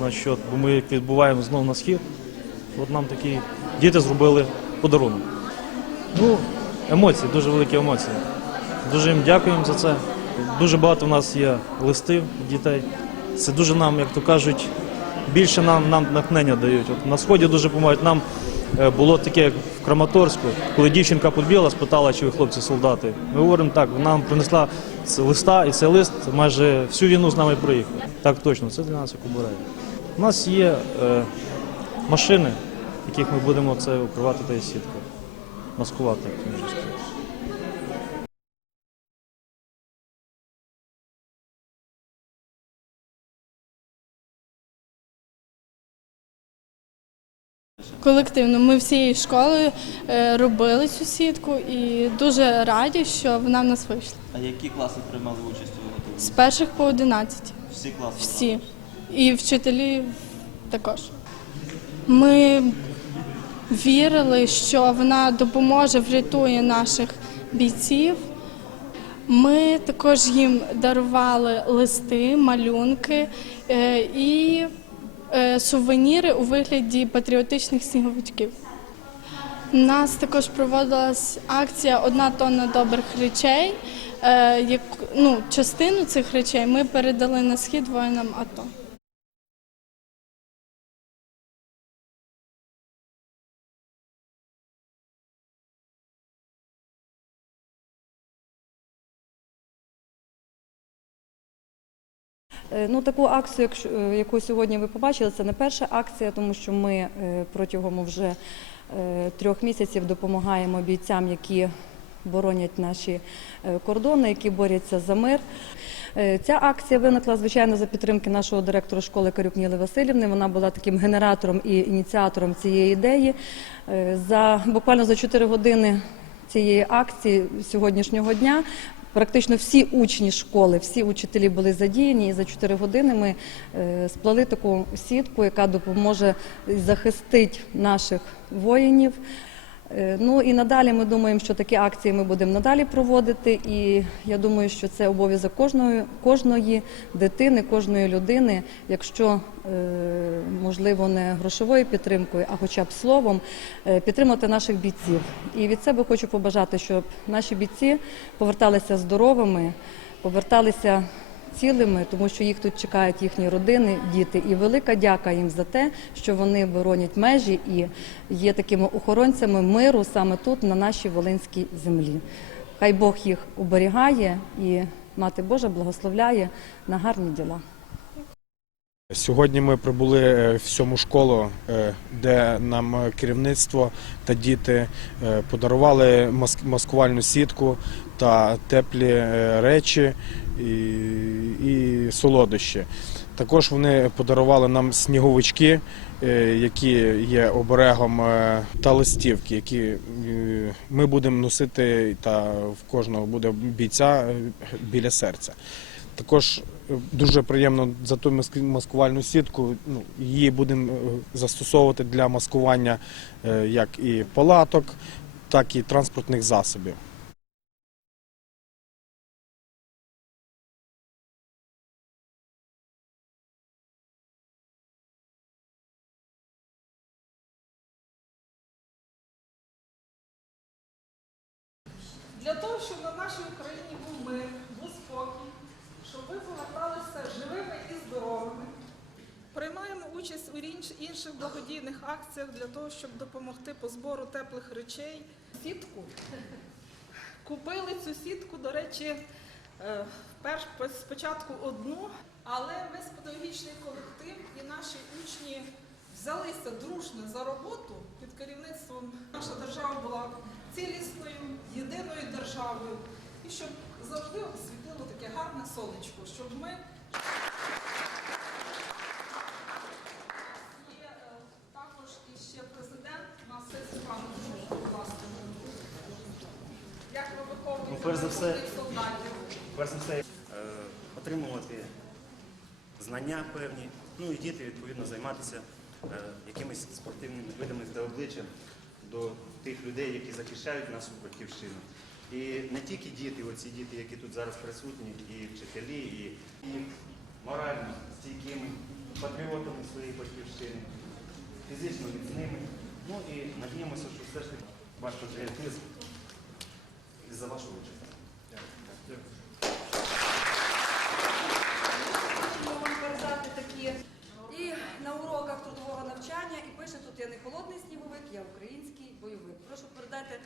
на бо ми відбуваємо знову на схід. От нам такі діти зробили подарунок. Ну, емоції, дуже великі емоції. Дуже їм дякуємо за це. Дуже багато в нас є листів дітей. Це дуже нам, як то кажуть, більше нам, нам натхнення дають. От на сході дуже допомагають. Нам е, було таке, як в Краматорську, коли дівчинка підбігла, спитала, чи ви хлопці солдати. Ми говоримо так, вона нам принесла листа, і цей лист майже всю війну з нами проїхав. Так точно, це для нас як обирає. У нас є е, машини, яких ми будемо це укривати тією сіткою, маскувати, як можна сказати. Колективно ми всією школою е, робили цю сітку і дуже раді, що вона в нас вийшла. А які класи приймали участь у виготовленні? З перших по 11. Всі класи? Всі. І вчителі також. Ми вірили, що вона допоможе, врятує наших бійців. Ми також їм дарували листи, малюнки е, і е, сувеніри у вигляді патріотичних сніговичків. У нас також проводилась акція Одна тонна добрих речей. Е, як, ну, частину цих речей ми передали на схід воїнам АТО. Ну, таку акцію, е, яку сьогодні ви побачили, це не перша акція, тому що ми е, протягом вже е, трьох місяців допомагаємо бійцям, які боронять наші е, кордони, які борються за мир. Е, Ця акція виникла, звичайно, за підтримки нашого директора школи Карюк Ніли Васильівни. Вона була таким генератором і ініціатором цієї ідеї. Е, За буквально за 4 години цієї акції сьогоднішнього дня Практично всі учні школи, всі учителі були задіяні, і за 4 години ми сплали таку сітку, яка допоможе захистити наших воїнів. Е, Ну і надалі ми думаємо, що такі акції ми будемо надалі проводити. І я думаю, що це обов'язок кожної, кожної дитини, кожної людини, якщо е, можливо не грошовою підтримкою, а хоча б словом, е, підтримати наших бійців. І від себе хочу побажати, щоб наші бійці поверталися здоровими, поверталися цілими, тому що їх тут чекають їхні родини, діти. І велика дяка їм за те, що вони боронять межі і є такими охоронцями миру саме тут, на нашій Волинській землі. Хай Бог їх оберігає і мати Божа благословляє на гарні діла. Сьогодні ми прибули е, в сьому школу, е, де нам е, керівництво та діти подарували мас- маскувальну сітку та теплі речі і, і солодощі. Також вони подарували нам сніговички, які є оберегом та листівки, які ми будемо носити та в кожного буде бійця біля серця. Також е, дуже приємно за ту маск- маскувальну сітку. Ну, її будемо е, застосовувати для маскування е, як і палаток, так і транспортних засобів. Для того, щоб на нашій Україні був мир, був спокій, щоб ви поверталися живими і здоровими. Приймаємо участь у інших благодійних акціях для того, щоб допомогти по збору теплих речей. Сітку. Купили цю сітку, до речі, е, вперше спочатку одну, але весь педагогічний колектив і наші учні взялися дружно за роботу під керівництвом. Наша держава була цілісною, єдиною державою, і щоб завжди освітило таке гарне сонечко, щоб ми. Є е, також і ще президент, у нас все цікаво, будь ласка. Як ви виховуєте Ну, перш за все- майбутніх солдатів? Перш за все, е, отримувати знання певні, ну і діти відповідно займатися е, якимись спортивними видами до обличчя до тих людей, які захищають нашу батьківщину. І не тільки діти, оці діти, які тут зараз присутні, і вчителі, і, і морально стійкими патріотами своєї батьківщини, фізично міцними. Ну і надіємося, що все ж таки ваш патріотизм за вашу участь. Можемо вам передати такі. І на уроках трудового навчання, і пише тут я не холодний сніговик, я український бойовик. Прошу передати,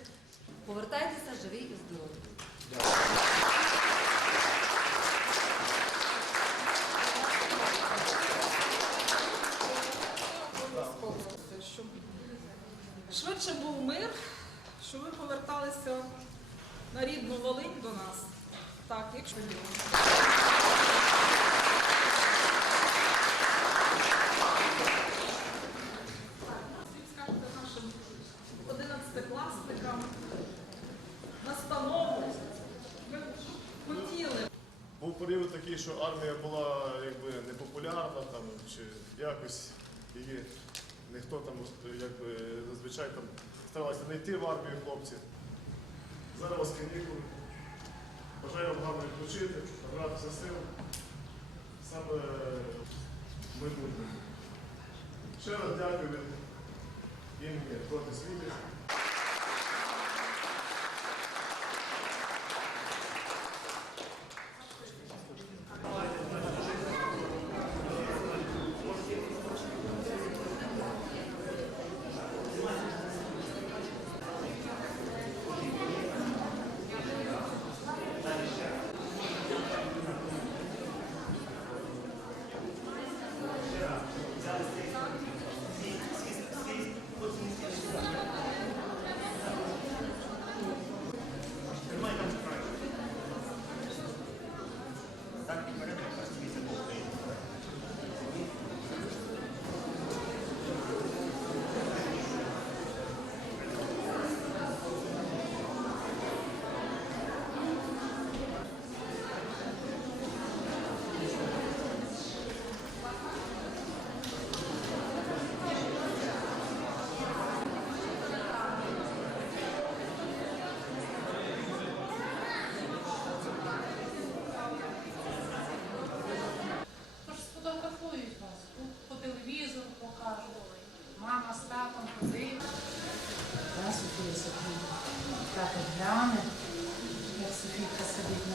повертайтеся живі і здорові. щоб швидше був мир, щоб ви поверталися на рідну Волинь до нас. Так, якщо скажете нашим 11-класникам настанову. Ми б хотіли. Був період такий, що армія була якби непопулярна там, чи якось її ніхто там якби, зазвичай там старалися не йти в армію хлопці. Зараз вас канікули. Бажаю вам гарно відпочити, набратися сил. Саме майбутнє. Ще раз дякую від імені проти світу. Тож сфотографують вас, тут по телевізору покажуть. Мама з татом ходить. Да, Софія Софійка. Тато гляне, як Софійка сидить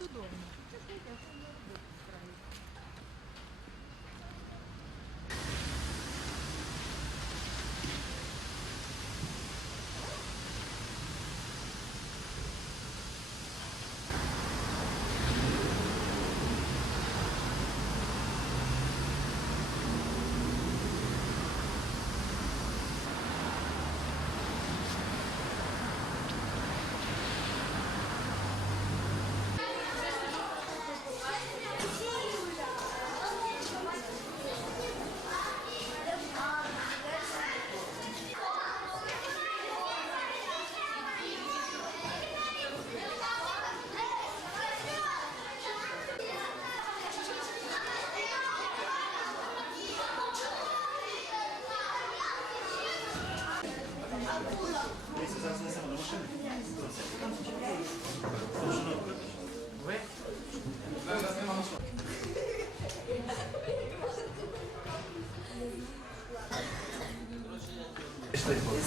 додому.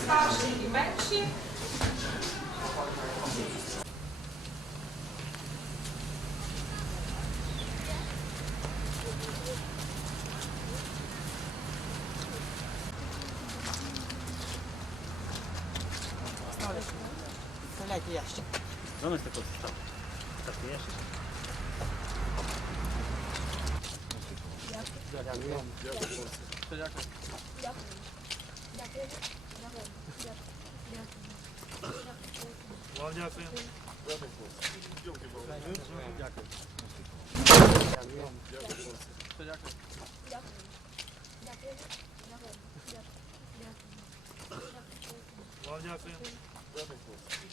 Starszy i mężsi. Ящик. Заносите хлопці, так. Так, ящик. Дякую. Дякую, хлопці. Дякую. Вам дякую. Дякую. Дякую. Дякую,